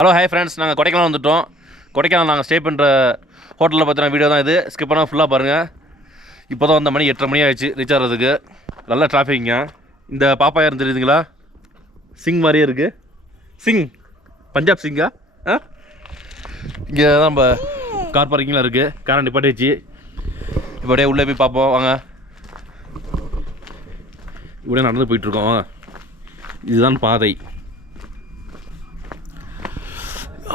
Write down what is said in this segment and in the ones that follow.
Hello hi friends, நாங்கள் கொடைக்கானல் வந்துவிட்டோம். கொடைக்கானல் நாங்கள் ஸ்டே பண்ணுற ஹோட்டலில் பார்த்தினா வீடியோ தான் இது. ஸ்கிப் பண்ணால் ஃபுல்லாக பாருங்கள். இப்போ தான் வந்த மணி 8:30 மணி ஆகிடுச்சு ரீச் ஆகிறதுக்கு. நல்ல டிராஃபிக்ங்க. இந்த பாப்பா யாரும் தெரியுதுங்களா? சிங் மாதிரியே இருக்குது. சிங், பஞ்சாப் சிங்கா? இங்கே தான் நம்ம கார் பார்க்கிங்லாம் இருக்குது. காரை நிப்பாட்டிச்சு. இப்போ அப்படியே உள்ளே போய் பார்ப்போம் வாங்க. இப்படியே நடந்து போயிட்டுருக்கோம் வாங்க. இதுதான் பாதை.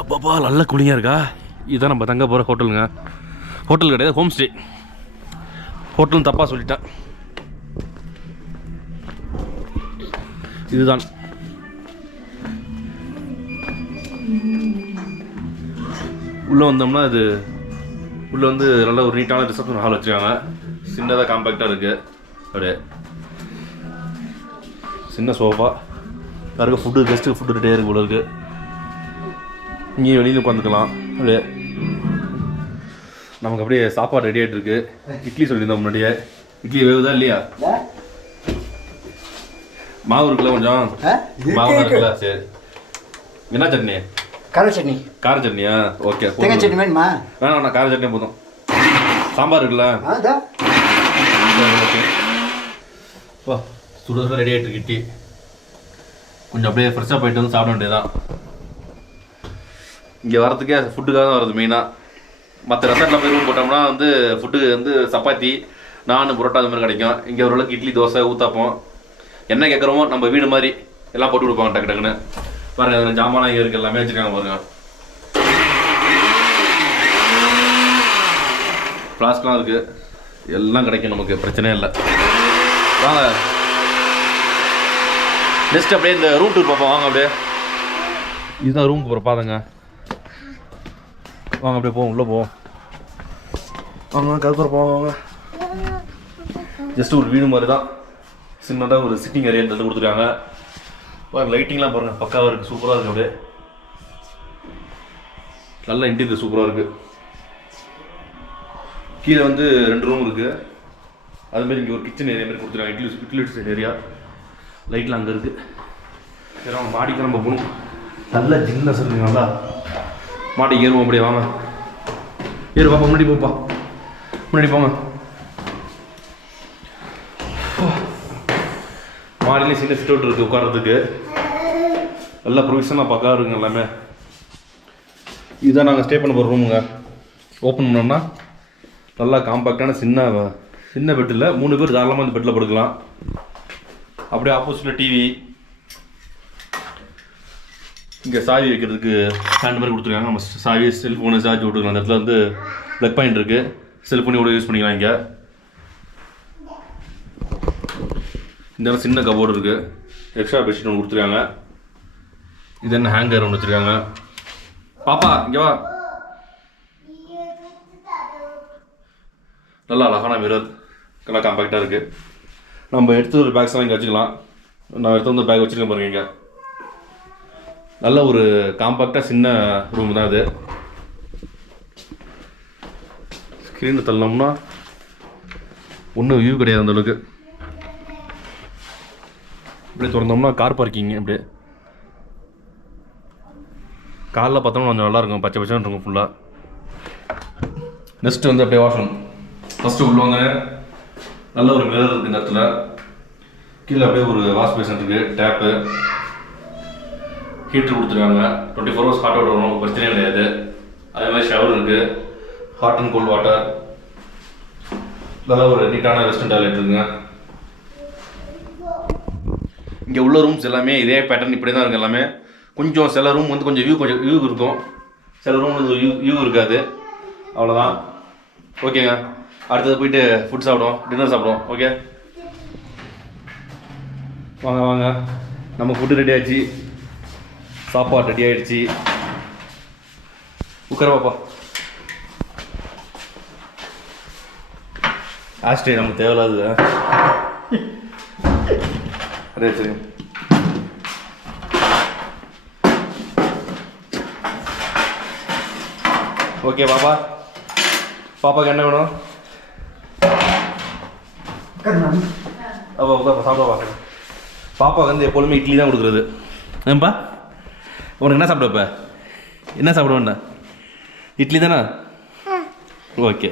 அப்பப்பா நல்ல கூலிங்காக இருக்கா. இதுதான் நம்ம தங்க போகிற ஹோட்டலுங்க. ஹோட்டல் கிடையாது, ஹோம் ஸ்டே. ஹோட்டல்னு தப்பாக சொல்லிட்டேன். இதுதான் உள்ளே வந்தோம்னா இது உள்ளே வந்து நல்ல ஒரு நீட்டான ரிசப்ஷன் ஹால் வச்சுருக்காங்க. சின்னதாக காம்பேக்டாக இருக்குது. அப்படியே சின்ன சோஃபா யாருக்கு ஃபுட்டு கெஸ்ட்டுக்கு ஃபுட்டு ரெடியாக இருக்குது போல இருக்குது. இங்கேயும் வெளியில் உட்காந்துக்கலாம். அப்படியே நமக்கு அப்படியே சாப்பாடு ரெடி ஆகிட்டு இருக்கு. இட்லி சொல்லியிருந்தோம் முன்னாடியே. இட்லி வேவுதா இல்லையா? மாவு இருக்குல்ல, கொஞ்சம் மாவு இருக்குல்ல. சரி, என்ன சட்னி? கார சட்னி. கார சட்னியா? ஓகே. தேங்காய் சட்னி வேணுமா? வேணாம், கார சட்னி போதும். சாம்பார் இருக்குல்ல? ஓகே. ஓ, சுடுறது ரெடி ஆகிட்டு இருக்கு இட்லி. கொஞ்சம் அப்படியே ஃப்ரெஷ்ஷாக போயிட்டு வந்து சாப்பிட வேண்டியதுதான். இங்கே வரதுக்கே ஃபுட்டுக்காக தான் வருது மெயினாக. மற்ற ரெசார்ட்டில் போய் ரூம் போட்டோம்னா வந்து ஃபுட்டு வந்து சப்பாத்தி, நான், புரோட்டா அது மாதிரி கிடைக்கும். இங்கே ஓரளவுக்கு இட்லி, தோசை, ஊத்தாப்பம் என்ன கேட்குறோமோ நம்ம வீடு மாதிரி எல்லாம் போட்டு கொடுப்பாங்க டக்கு டக்குன்னு. பாருங்கள், அதில் ஜாமான் இங்கே இருக்குது, எல்லாமே வச்சுருக்காங்க பாருங்கள். ஃப்ளாஸ்க்லாம் இருக்குது, எல்லாம் கிடைக்கும் நமக்கு, பிரச்சனையே இல்லை. வாங்க நெக்ஸ்ட் அப்படியே இந்த ரூம் டூர் பார்ப்போம் வாங்க. அப்படியே இதுதான் ரூம் போகிற பாருங்க. வாங்க அப்படியே போவோம், உள்ளே போவோம் வாங்க. கருப்பர் போவாங்க. ஜஸ்ட் ஒரு வீடு மாதிரி தான். சின்னதாக ஒரு சிட்டிங் ஏரியா எடுத்து கொடுத்துருக்காங்க. பாருங்க, லைட்டிங்லாம் பாருங்கள், பக்காவாக இருக்குது, சூப்பராக இருக்குது. அப்படியே நல்ல இன்டீரியர் சூப்பராக இருக்குது. கீழே வந்து 2 ரூம் இருக்குது. அதுமாரி இங்கே ஒரு கிச்சன் ஏரியா மாதிரி கொடுத்துருக்காங்க. Idli kitchen area. லைட்லாம் அங்கே இருக்குது. சரி, அவங்க மாடிக்கு நம்ம போகணும். நல்ல ஜில்னஸ் இருக்குங்க. நல்லா மாடி ஏறுவோம். அப்படியே வாங்க, ஏறு பாப்பா. முன்னாடி போப்பா, முன்னாடி போங்க. மாடியிலே சின்ன சிட் அவுட் இருக்குது உட்கார்றதுக்கு. நல்லா ப்ரொவிஷனாக பக்கா இருக்குங்க எல்லாமே. இதுதான் நாங்கள் ஸ்டே பண்ண போகிற ரூமுங்க. ஓப்பன் பண்ணோம்னா நல்லா காம்பாக்டான சின்ன பெட்டில் 3 பேர் தாராளமாக இந்த பெட்டில் படுக்கலாம். அப்படியே ஆப்போசிட்டில் டிவி. இங்கே சாவி வைக்கிறதுக்கு ஸ்டாண்ட் மாதிரி கொடுத்துருக்காங்க. நம்ம சாவி, செல்ஃபோனு சார்ஜ் விட்டுக்கலாம். அந்த இடத்துல வந்து ப்ளக் பாயிண்ட் இருக்குது. செல்ஃபோனி கூட யூஸ் பண்ணிக்கலாம். இங்கே இந்த இடம் சின்ன கபோர்டு இருக்குது. எக்ஸ்ட்ரா பெட்ஷீட் ஒன்று கொடுத்துருக்காங்க. இது என்ன ஹேங்கர் ஒன்று வச்சுருக்காங்க. பாப்பா இங்கே வா. நல்லா அழகான மிரர், நல்லா காம்பேக்டாக இருக்குது. நம்ம எடுத்து ஒரு பேக்ஸ்லாம் இங்கே வச்சுக்கலாம். நான் எடுத்து வந்து பேக் வச்சுருக்கேன் பாருங்க. இங்கே நல்ல ஒரு காம்பாக்டாக சின்ன ரூம் தான் இது. ஸ்க்ரீனில் தள்ளோம்னா ஒன்றும் வியூ கிடையாது அந்தளவுக்கு. இப்படியே திறந்தோம்னா கார் பார்க்கிங். அப்படியே காலைல பார்த்தோம்னா கொஞ்சம் நல்லாயிருக்கும், பச்சை பச்சைன்னு இருக்கும் ஃபுல்லாக. நெக்ஸ்ட்டு வந்து அப்படியே வாஷ்ரூம். ஃபஸ்ட்டு உள்ளவங்க நல்ல ஒரு மிரர் இருக்குது இந்த இடத்துல. கீழே அப்படியே ஒரு வாஷ் பேஷன் இருக்குது, டேப்பு, ஹீட்டர் கொடுத்துருக்காங்க. 24 hours ஹாட் வாட்டர் வரும், பிரச்சனையே கிடையாது. அதே மாதிரி ஷவர் இருக்குது, ஹாட் அண்ட் கோல்ட் வாட்டர். நல்லா ஒரு நீட்டான வெஸ்டர்ன் டாய்லெட் இருக்குங்க. இங்கே உள்ள ரூம்ஸ் எல்லாமே இதே பேட்டர்ன் இப்படி தான் இருக்குது எல்லாமே. கொஞ்சம் சில ரூம் வந்து கொஞ்சம் வியூ இருக்கும், சில ரூம் வந்து வியூ இருக்காது. அவ்வளோதான். ஓகேங்க, அடுத்தது போயிட்டு ஃபுட் சாப்பிடுவோம், டின்னர் சாப்பிடுவோம். ஓகே வாங்க வாங்க. நம்ம ஃபுட்டு ரெடி ஆகிடுச்சு, சாப்பாடு ரெடி ஆகிடுச்சு. உட்கார பாப்பா. ஆஸ்ட்ரே நமக்கு தேவையில்லாது. அதே சரி. ஓகே பாப்பா. பாப்பாக்கு என்ன வேணும்? சாப்பிட பாப்பா. பாப்பா வந்து எப்பொழுதுமே இட்லி தான் கொடுக்குறது. ஏன்பா உனக்கு என்ன சாப்பிட? இப்போ என்ன சாப்பிடுவேண்ணா? இட்லி தானே? ஓகே.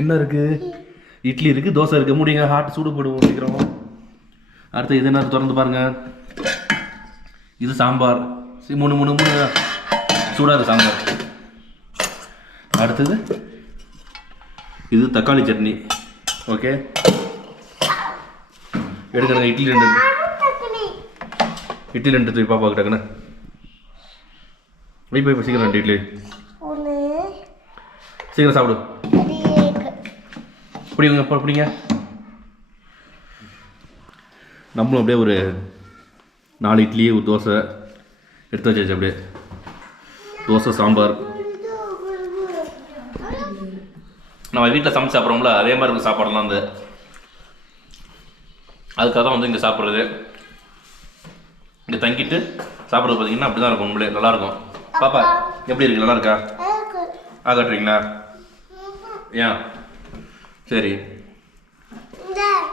என்ன இருக்குது? இட்லி இருக்குது, தோசை இருக்குது. முடியுங்க, ஹாட் சூடு போடுவோம் சீக்கிரம். அடுத்து இது என்ன திறந்து பாருங்கள். இது சாம்பார். மூணு மூணு மூணு சூடாக இருக்குது சாம்பார். அடுத்தது இது தக்காளி சட்னி. ஓகே, எடுக்கணுங்க. இட்லி ரெண்டு தூக்கி பாப்பாவுக்கு டக்குன்னு போய் போய் சீக்கிரம் 2 இட்லி சீக்கிரம் சாப்பிடு. பிடிங்க பிடிங்க. நம்மளும் அப்படியே ஒரு 4 இட்லி ஒரு தோசை எடுத்து வச்சாச்சு. அப்படியே தோசை சாம்பார். நம்ம வீட்டில் சமைச்சு சாப்பிட்றோம்ல அதே மாதிரி இருக்கும் சாப்பாடெல்லாம் வந்து. அதுக்காக தான் வந்து இங்கே சாப்பிட்றது. இங்கே தங்கிட்டு சாப்பிட்றது பார்த்தீங்கன்னா அப்படி தான் இருக்கும். உண்மையிலே நல்லாயிருக்கும். பாப்பா எப்படி இருக்கு? நல்லா இருக்கா? காட்டுறீங்களா? ஏன்? சரி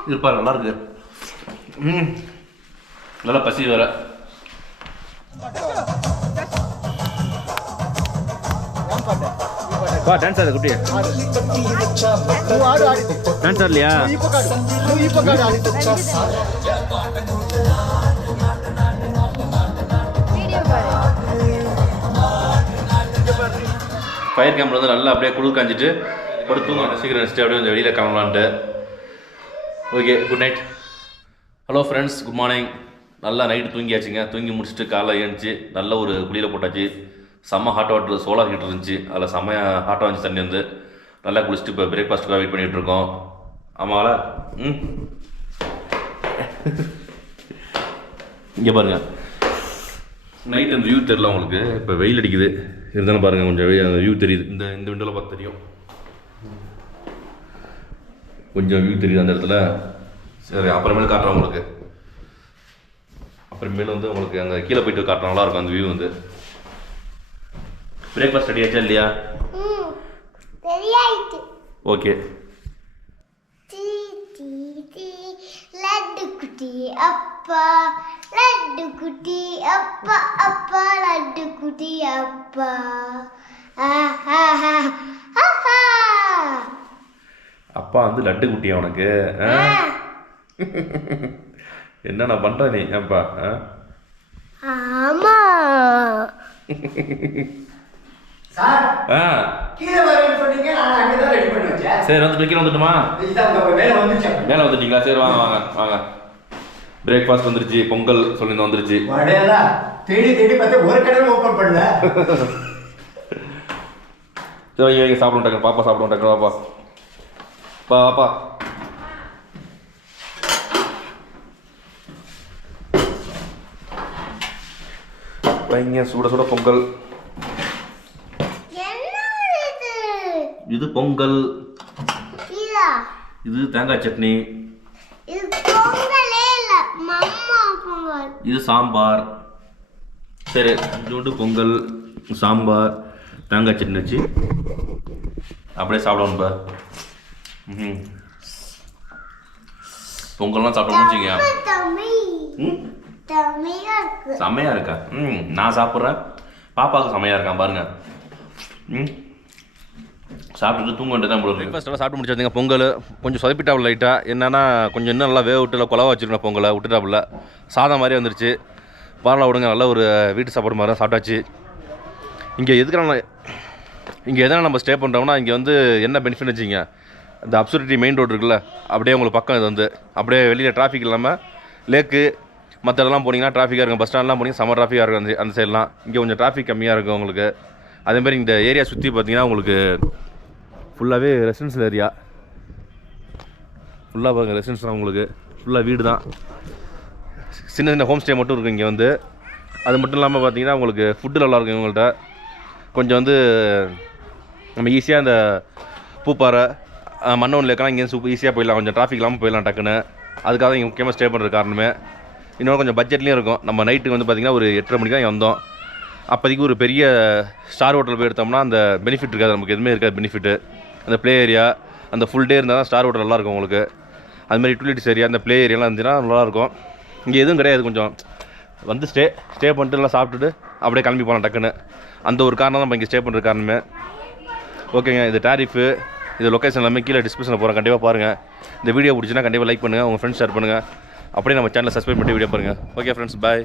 இருப்பா, நல்லா இருக்கு. நல்லா பசி வேற. வா டான்ஸ் ஆடு குட்டி. டான்ஸ் ஆடலையா? ஃபயர் கேம்ப்ல வந்து நல்லா அப்படியே குளிர் காஞ்சிட்டு படுத்துங்க. சீக்கிரம் நெக்ஸ்ட் அப்படியே கொஞ்சம் வெளியில் கிளம்பலான்ட்டு. Okay, good night. Hello friends, good morning. நல்லா நைட்டு தூங்கியாச்சுங்க. தூங்கி முடிச்சுட்டு காலைல எழுந்துச்சு நல்ல ஒரு குளியில் போட்டாச்சு. செம்ம ஹாட் வாட்டர் சோலார் ஹீட்டர் இருந்துச்சு. அதில் செம்மையாக ஹாட்டாக இருந்துச்சு தண்ணி வந்து. நல்லா குளிச்சுட்டு இப்போ பிரேக்ஃபாஸ்ட்டுக்காக வெயிட் பண்ணிகிட்டு இருக்கோம். ஆமாங்களா? இங்கே பாருங்கள், நைட் அந்த வியூ தெரியல உங்களுக்கு. இப்போ வெயில் அடிக்குது இருந்தாலும் பாருங்கள் கொஞ்சம் அந்த வியூ தெரியுது. இந்த விண்டோவில் பார்த்து தெரியும், கொஞ்சம் வியூ தெரியுது அந்த இடத்துல. சரி, அப்புறமேல காட்டுறேன் உங்களுக்கு. அப்புறமேல வந்து உங்களுக்கு அங்கே கீழே போயிட்டு காட்டுறேன். நல்லாயிருக்கும் அந்த வியூ வந்து. பிரேக்ஃபாஸ்ட் ரெடி ஆச்சா இல்லையா? ஓகே. லட்டு குட்டி அப்பா, லட்டு குட்டி அப்பா, அப்பா லட்டு குட்டி அப்பா. அப்பா வந்து லட்டு குட்டியா உனக்கு? என்னண்ணா பண்ற நீ? ஏன்பா? ஆமா. சார் கீழே வரேன்னு சொன்னீங்க, நான் அங்கே தான் ரெடி பண்ணி வச்சேன். சரி, வந்து கீழே வந்துட்டுமா? மேலே வந்துச்சு. மேலே வந்துட்டீங்களா? சரி வாங்க வாங்க வாங்க. பிரேக்ஃபாஸ்ட் வந்துருச்சு, பொங்கல் சொல்லிருந்து வந்துருச்சு. வடையெல்லாம் தேடி தேடி பார்த்து ஒரு கடையில் ஓப்பன் பண்ணல. சரி வைங்க, சாப்பிட மாட்டேங்க. பாப்பா சாப்பிட மாட்டேங்க. பாப்பா பாப்பா வைங்க. சுட சுட பொங்கல். இது பொங்கல், இது தேங்காய் சட்னி, இது சாம்பார். சரி, இது பொங்கல், சாம்பார், தேங்காய் சட்னி வச்சு அப்படியே சாப்பிடணும். பொங்கல்லாம் சாப்பிட முடிச்சிங்க. செம்மையா இருக்கா? நான் சாப்பிட்றேன், பாப்பாவுக்கு செம்மையா இருக்கான் பாருங்க. சாப்பிட்டுட்டு தூங்க வேண்டியது தான். பிரேக்ஃபாஸ்ட்டெல்லாம் சாப்பிட்டு முடிச்சாச்சுங்க. பொங்கல் கொஞ்சம் சொதப்பிட்டாப்புல லைட்டாக. என்னன்னா கொஞ்சம் இன்னும் நல்லா வேக விட்டுல குழவா வச்சுருக்கேன். பொங்கலை விட்டுட்டாப்புல சாதம் மாதிரி வந்துருச்சு. பரவாயில்ல விடுங்க, நல்ல ஒரு வீட்டு சாப்பாடு மாதிரி தான் சாப்பிட்டாச்சு. இங்கே எதனால் நம்ம ஸ்டே பண்ணுறோம்னா இங்கே வந்து என்ன பெனிஃபிட் வச்சுங்க, இந்த அப்சர்டிட்டி மெயின் ரோடு இருக்குல்ல, அப்படியே உங்களுக்கு பக்கம். இது வந்து அப்படியே வெளியில் டிராஃபிக் இல்லாமல் லேக்கு மற்ற இடம்லாம் போனீங்கன்னா டிராஃபிக்காக இருக்கும். பஸ் ஸ்டாண்ட்லாம் போனீங்கன்னா செம்ம டிராஃபிக்காக இருக்கும் அந்த சைட்லாம். இங்கே கொஞ்சம் டிராஃபிக் கம்மியாக இருக்கும் உங்களுக்கு. அதேமாதிரி இந்த ஏரியா சுற்றி பார்த்தீங்கன்னா உங்களுக்கு ஃபுல்லாகவே ரெசிடென்ஷியல் ஏரியா. ஃபுல்லாக பாருங்கள் ரெசிடென்ஸ் தான் உங்களுக்கு. ஃபுல்லாக வீடு தான். சின்ன சின்ன ஹோம் ஸ்டே மட்டும் இருக்குது இங்கே வந்து. அது மட்டும் இல்லாமல் பார்த்தீங்கன்னா உங்களுக்கு ஃபுட்டு நல்லாயிருக்கும் இவங்கள்ட்ட. கொஞ்சம் வந்து நம்ம ஈஸியாக இந்த பூப்பாறை மண்ணவன் லேக்கெல்லாம் இங்கேருந்து ஈஸியாக போயிடலாம். கொஞ்சம் டிராஃபிக் இல்லாமல் போயிடலாம் டக்குன்னு. அதுக்காக இங்கே முக்கியமாக ஸ்டே பண்ணுற காரணமே. இன்னொரு கொஞ்சம் பட்ஜெட்லேயும் இருக்கும். நம்ம நைட்டுக்கு வந்து பார்த்திங்கன்னா ஒரு 8:30 மணிக்கு தான் இங்கே வந்தோம். அப்போதைக்கு ஒரு பெரிய ஸ்டார் ஹோட்டல் போய் எடுத்தோம்னா அந்த பெனிஃபிட் இருக்காது, நமக்கு எதுவுமே இருக்காது பெனிஃபிட்டு. அந்த ப்ளே ஏரியா அந்த ஃபுல் டே இருந்தால் தான் ஸ்டார் ஹோட்டல் நல்லாயிருக்கும் உங்களுக்கு. அதுமாதிரி யூட்டிலிட்டிஸ் ஏரியா அந்த ப்ளே ஏரியாலாம் இருந்துச்சுன்னா நல்லாயிருக்கும். இங்கே எதுவும் கிடையாது. கொஞ்சம் வந்து ஸ்டே பண்ணிட்டு எல்லாம் சாப்பிட்டுட்டு அப்படியே கிளம்பி போகலாம் டக்குன்னு. அந்த ஒரு காரணம் தான் நம்ம இங்கே ஸ்டே பண்ணுற காரணமே. ஓகேங்க, இது டாரிஃபு, இது லொக்கேஷன் எல்லாமே கீழே டிஸ்கிரிப்ஷனில் போகிறேன், கண்டிப்பாக பாருங்கள். இந்த வீடியோ பிடிச்சின்னா கண்டிப்பாக லைக் பண்ணுங்கள், உங்கள் ஃப்ரெண்ட்ஸ் ஷேர் பண்ணுங்கள். அப்படியே நம்ம சேனலை சப்ஸ்கிரைப் பண்ணி வீடியோ பாருங்கள். ஓகே ஃப்ரெண்ட்ஸ், பாய்.